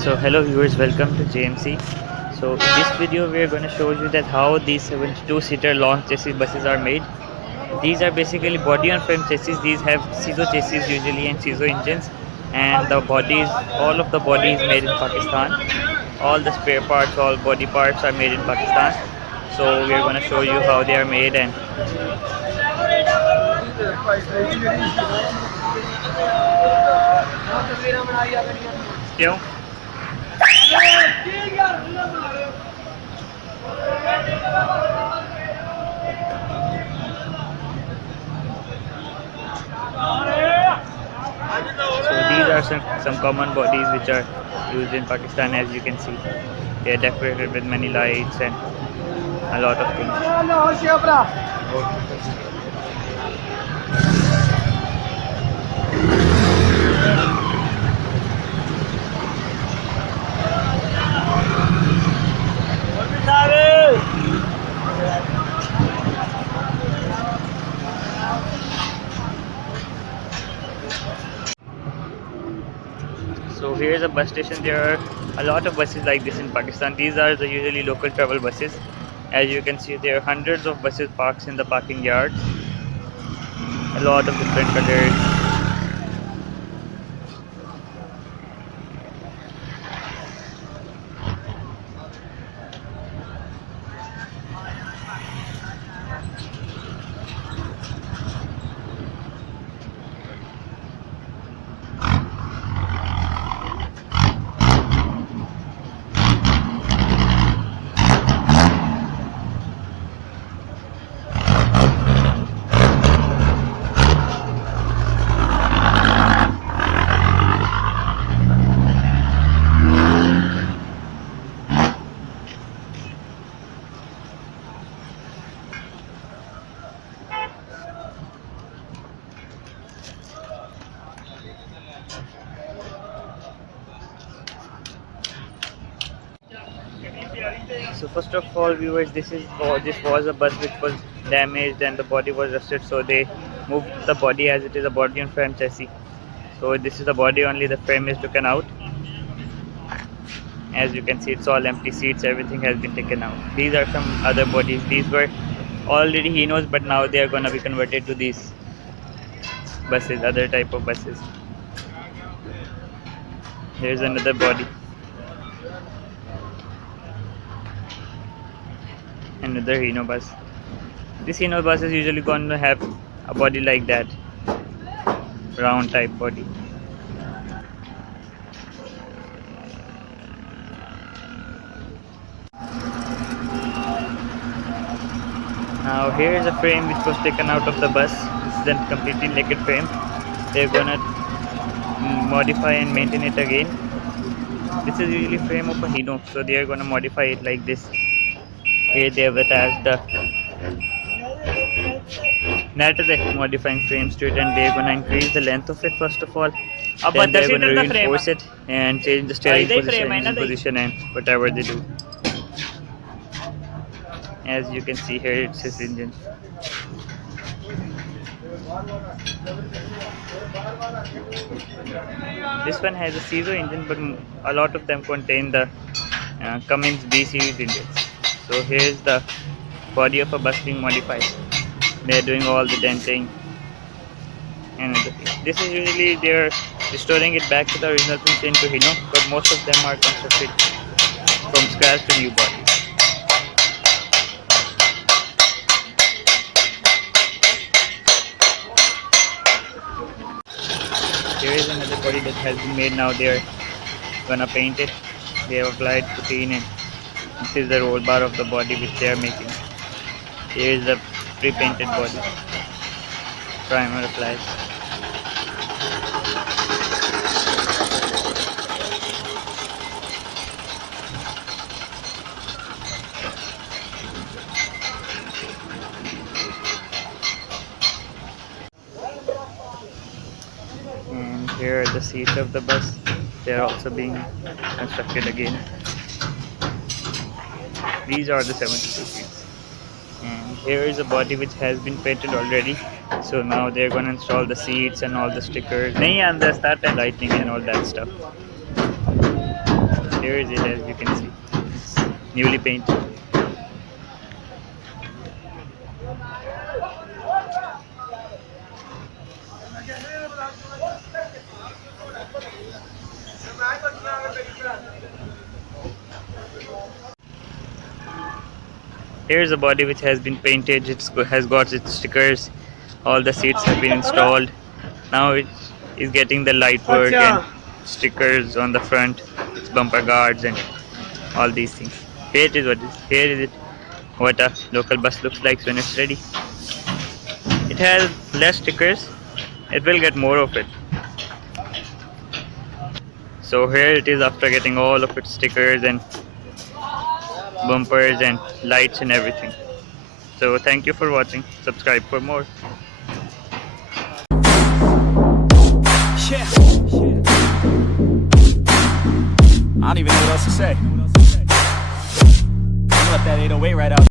So hello viewers, welcome to JMC. So in this video we are going to show you that how these 72-seater long chassis buses are made. These are basically body on frame chassis. These have CISO chassis usually and CISO engines, and the bodies, all of the body is made in Pakistan. All the spare parts, all body parts are made in Pakistan. So we are going to show you how they are made and क्यों? So these are some common bodies which are used in Pakistan. As you can see, they are decorated with many lights and a lot of things. So here is a bus station. There are a lot of buses like this in Pakistan. These are the usually local travel buses. As you can see, there are hundreds of buses parked in the parking yards. A lot of different colors. So first of all, viewers, this was a bus which was damaged and the body was rusted. So they moved the body as it is a body on frame chassis. So this is the body only. The frame is taken out. As you can see, it's all empty seats. Everything has been taken out. These are some other bodies. These were already Hinos, but now they are gonna be converted to these buses, other type of buses. Here's another body, another Hino bus. This Hino bus is usually going to have a body like that, round type body. Now here is a frame which was taken out of the bus. This is a completely naked frame. They're gonna modify and maintain it again. This is usually frame of a Hino, so they are gonna modify it like this. Here they have attached the net modifying frames to it, and they're gonna increase the length of it first of all. Then they're gonna reinforce it and change the steering position, engine position, and whatever they do. As you can see here, it's his engine. This one has a CISO engine, but a lot of them contain the Cummins B series engines. So here's the body of a bus being modified. They're doing all the denting and everything. This is usually they're restoring it back to the original things into Hino, but most of them are constructed from scratch to new bodies. Here is another body that has been made now. They're gonna paint it. They have applied putty and this is the roll bar of the body which they are making. Here is the pre-painted body. Primer applied. And here are the seats of the bus. They are also being constructed again. These are the 72 seats. And here is a body which has been painted already. So now they're gonna install the seats and all the stickers. Nahi, and the start and lighting and all that stuff. Here is it, as you can see. It's newly painted. Here's a body which has been painted. Has got its stickers. All the seats have been installed. Now it is getting the light work and stickers on the front. Its bumper guards and all these things. Here it is. Here is it. What a local bus looks like when it's ready. It has less stickers. It will get more of it. So here it is after getting all of its stickers and bumpers and lights and everything. So thank you for watching. Subscribe for more. Yeah. I don't even know what else to say. I'm gonna let that 808 right out.